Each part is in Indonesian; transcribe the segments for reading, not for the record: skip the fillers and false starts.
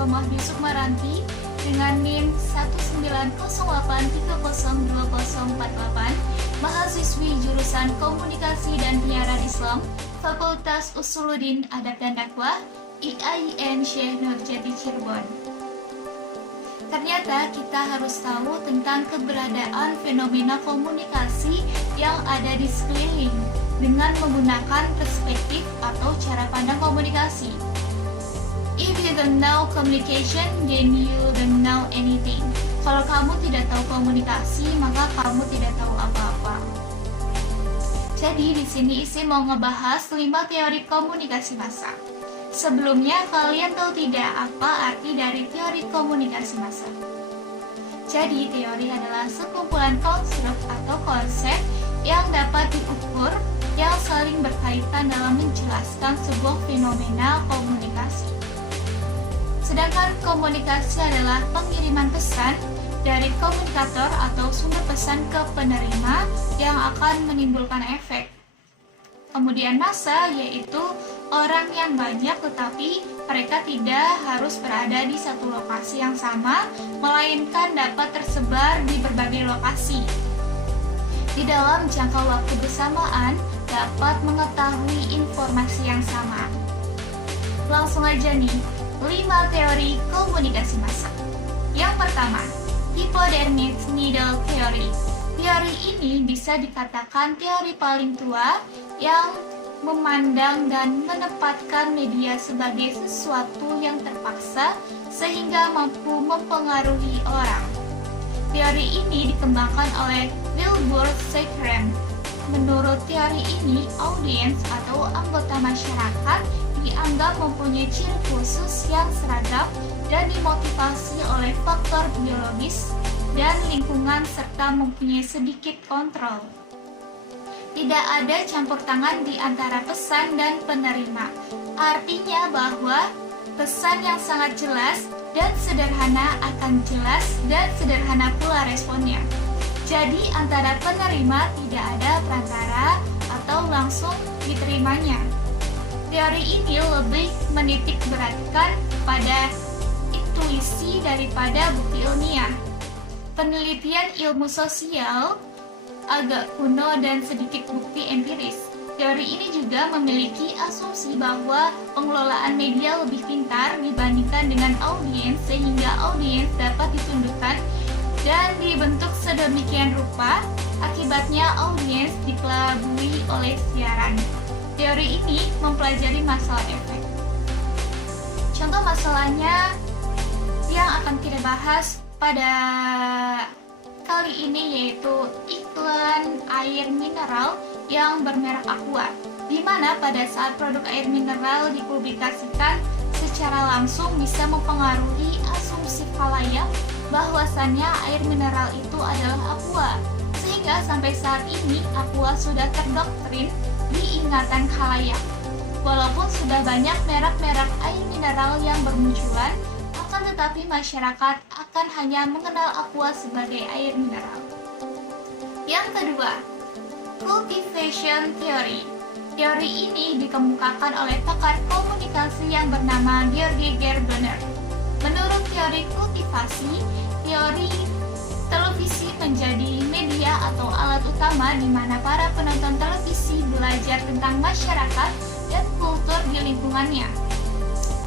Mahdi Sukmaranti dengan NIM 19083020048, mahasiswi jurusan Komunikasi dan Penyiaran Islam, Fakultas Usuluddin Adab dan Dakwah, IAIN Syekh Nurjati Cirebon. Ternyata kita harus tahu tentang keberadaan fenomena komunikasi yang ada di sekeliling dengan menggunakan perspektif atau cara pandang komunikasi. If you don't know communication, then you don't know anything. Kalau kamu tidak tahu komunikasi, maka kamu tidak tahu apa-apa. Jadi di sini Isi mau ngebahas 5 teori komunikasi massa. Sebelumnya, kalian tahu tidak apa arti dari teori komunikasi massa? Jadi, teori adalah sekumpulan konstruk atau konsep yang dapat diukur yang saling berkaitan dalam menjelaskan sebuah fenomena komunikasi. Sedangkan komunikasi adalah pengiriman pesan dari komunikator atau sumber pesan ke penerima yang akan menimbulkan efek. Kemudian massa yaitu orang yang banyak tetapi mereka tidak harus berada di satu lokasi yang sama, melainkan dapat tersebar di berbagai lokasi. Di dalam jangka waktu bersamaan dapat mengetahui informasi yang sama. Langsung aja nih, 5 teori komunikasi massa. Yang pertama, Hypodermic Needle Theory. Teori ini bisa dikatakan teori paling tua yang memandang dan menempatkan media sebagai sesuatu yang terpaksa sehingga mampu mempengaruhi orang. Teori ini dikembangkan oleh Wilbur Zickrem. Menurut teori ini, audiens atau anggota masyarakat dianggap mempunyai ciri khusus yang seragam dan dimotivasi oleh faktor biologis dan lingkungan serta mempunyai sedikit kontrol. Tidak ada campur tangan di antara pesan dan penerima. Artinya bahwa pesan yang sangat jelas dan sederhana akan jelas dan sederhana pula responnya. Jadi antara penerima tidak ada perantara atau langsung diterimanya. Teori ini lebih menitik beratkan pada intuisi daripada bukti ilmiah. Penelitian ilmu sosial agak kuno dan sedikit bukti empiris. Teori ini juga memiliki asumsi bahwa pengelolaan media lebih pintar dibandingkan dengan audiens sehingga audiens dapat ditundukkan dan dibentuk sedemikian rupa, akibatnya audiens dikelabui oleh siaran. Teori ini mempelajari masalah efek. Contoh masalahnya yang akan kita bahas pada kali ini yaitu iklan air mineral yang bermerek Aqua, di mana pada saat produk air mineral dipublikasikan secara langsung bisa mempengaruhi asumsi khalayak bahwasannya air mineral itu adalah Aqua, sehingga sampai saat ini Aqua sudah terdoktrin di ingatan khalayak. Walaupun sudah banyak merek-merek air mineral yang bermunculan, akan tetapi masyarakat akan hanya mengenal Aqua sebagai air mineral. Yang kedua, Cultivation Theory. Teori ini dikemukakan oleh pakar komunikasi yang bernama George Gerbner. Menurut teori kultivasi, teori televisi menjadi media atau alat utama di mana para penonton televisi belajar tentang masyarakat dan kultur di lingkungannya.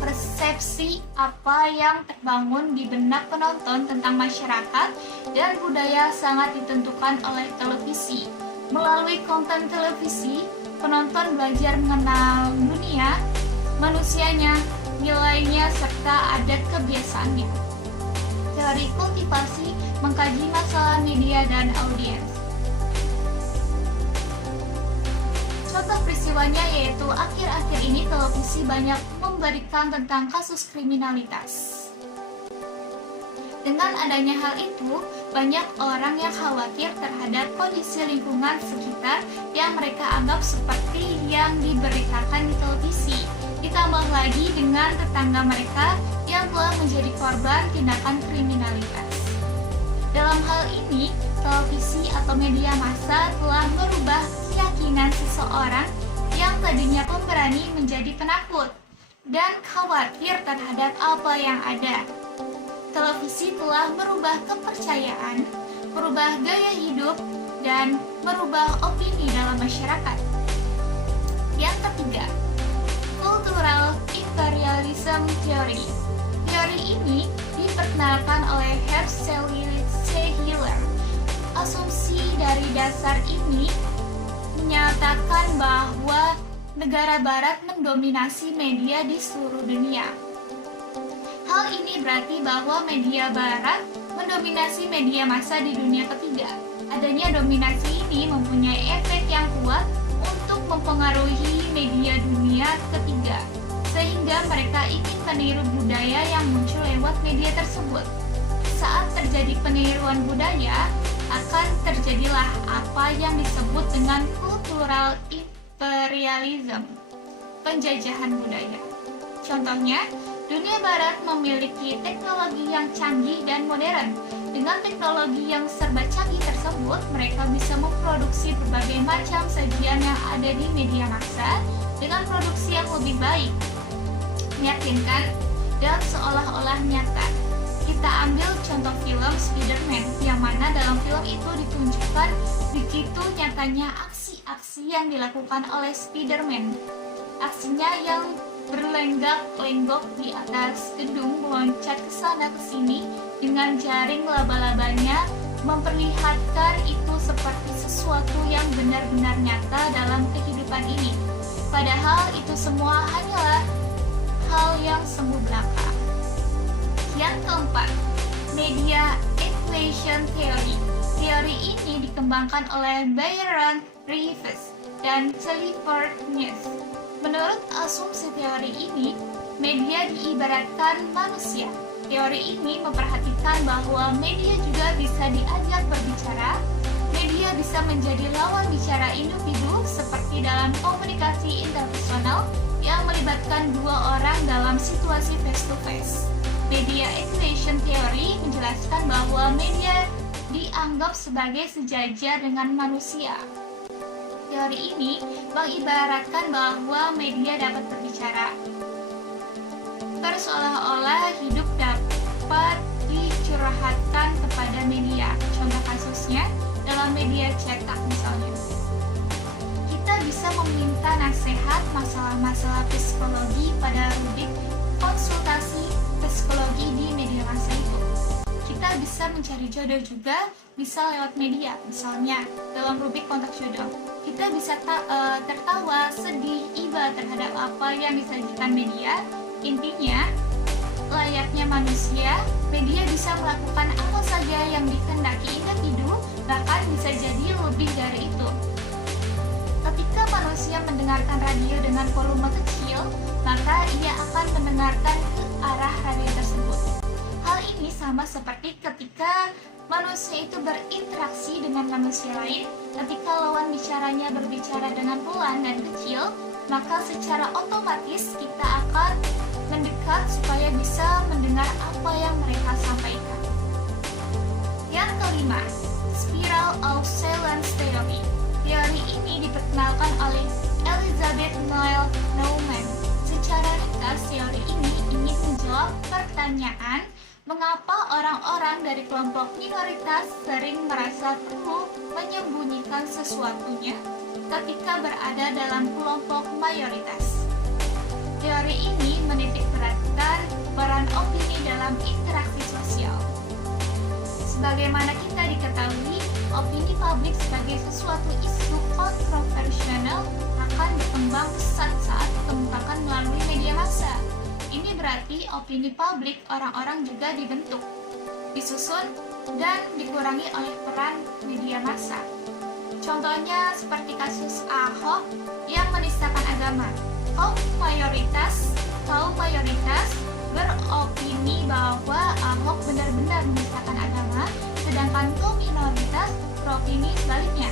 Persepsi apa yang terbangun di benak penonton tentang masyarakat dan budaya sangat ditentukan oleh televisi. Melalui konten televisi, penonton belajar mengenal dunia, manusianya, nilainya, serta adat kebiasaannya. Teori kultivasi mengkaji masalah media dan audiens. Contoh peristiwanya yaitu akhir-akhir ini televisi banyak memberikan tentang kasus kriminalitas. Dengan adanya hal itu, banyak orang yang khawatir terhadap kondisi lingkungan sekitar yang mereka anggap seperti yang diberitakan di televisi. Ditambah lagi dengan tetangga mereka yang telah menjadi korban tindakan kriminalitas. Dalam hal ini, televisi atau media massa telah merubah keyakinan seseorang yang tadinya pemberani menjadi penakut. dan khawatir terhadap apa yang ada. Televisi telah merubah kepercayaan, merubah gaya hidup, dan merubah opini dalam masyarakat. Yang ketiga, Cultural Imperialism Theory. Teori ini diperkenalkan oleh Herb Sehler. Asumsi dari dasar ini menyatakan bahwa negara barat mendominasi media di seluruh dunia. Hal ini berarti bahwa media barat mendominasi media massa di dunia ketiga. Adanya dominasi ini mempunyai efek yang kuat untuk mempengaruhi media dunia ketiga, sehingga mereka ingin meniru budaya yang muncul lewat media tersebut. Saat terjadi peniruan budaya, akan terjadilah apa yang disebut dengan cultural imperialism, penjajahan budaya. Contohnya, dunia barat memiliki teknologi yang canggih dan modern. Dengan teknologi yang serba canggih tersebut, mereka bisa memproduksi berbagai macam sajian yang ada di media massa dengan produksi yang lebih baik, meyakinkan, dan seolah-olah nyata. Kita ambil contoh film Spider-Man, yang mana dalam film itu ditunjukkan begitu nyatanya aksi-aksi yang dilakukan oleh Spider-Man. Aksinya yang berlenggak-lenggok di atas gedung, meloncat ke sana ke sini dengan jaring laba-labanya, memperlihatkan itu seperti sesuatu yang benar-benar nyata dalam kehidupan ini. Padahal itu semua hanyalah hal yang semu belaka. Yang keempat, Media Equation Theory. Teori ini dikembangkan oleh Byron Reeves dan Clifford News. Menurut asumsi teori ini, media diibaratkan manusia. Teori ini memperhatikan bahwa media juga bisa diajak berbicara. Media bisa menjadi lawan bicara individu seperti dalam komunikasi interpersonal yang melibatkan dua orang dalam situasi face-to-face. Media Equation Theory menjelaskan bahwa media dianggap sebagai sejajar dengan manusia. Teori ini mengibaratkan bahwa media dapat berbicara, seolah-olah hidup dapat dicurhatkan kepada media. Contoh kasusnya dalam media cetak misalnya. Kita bisa meminta nasihat masalah-masalah psikologi pada rubrik konsultasi psikologi di media massa itu. Kita bisa mencari jodoh juga bisa lewat media, misalnya dalam rubrik kontak jodoh. Kita bisa tertawa, sedih, iba terhadap apa yang disajikan media. Intinya, layaknya manusia, media bisa melakukan apa saja yang dikehendaki individu, bahkan bisa jadi lebih dari itu. Ketika manusia mendengarkan radio dengan volume kecil, maka ia akan mendengarkan ke arah radio tersebut. Hal ini sama seperti ketika manusia itu berinteraksi dengan manusia lain. Ketika lawan bicaranya berbicara dengan pelan dan kecil, maka secara otomatis kita akan mendekat supaya bisa mendengar apa yang mereka sampaikan. Yang kelima, Spiral of Silence Theory. Teori ini diperkenalkan oleh Elizabeth Noel Neumann. Secara ringkas, teori ini ingin menjawab pertanyaan mengapa orang-orang dari kelompok minoritas sering merasa perlu menyembunyikan sesuatunya ketika berada dalam kelompok mayoritas. Teori ini menitik beratkan peran opini dalam interaksi sosial. Sebagaimana kita diketahui, opini publik sebagai sesuatu isu kontroversial akan berkembang pesat saat dikemukakan melalui media massa. Ini berarti opini publik orang-orang juga dibentuk, disusun, dan dikurangi oleh peran media massa. Contohnya seperti kasus Ahok yang menistakan agama. Kaum mayoritas beropini bahwa Ahok benar-benar menistakan agama, sedangkan kaum minoritas beropini sebaliknya.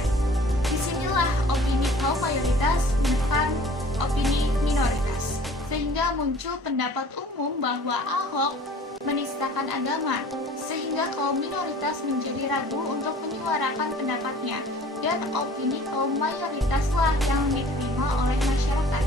Disinilah opini kaum mayoritas menekan opini minoritas, sehingga muncul pendapat umum bahwa Ahok menistakan agama, sehingga kaum minoritas menjadi ragu untuk menyuarakan pendapatnya, dan opini kaum mayoritaslah yang diterima oleh masyarakat.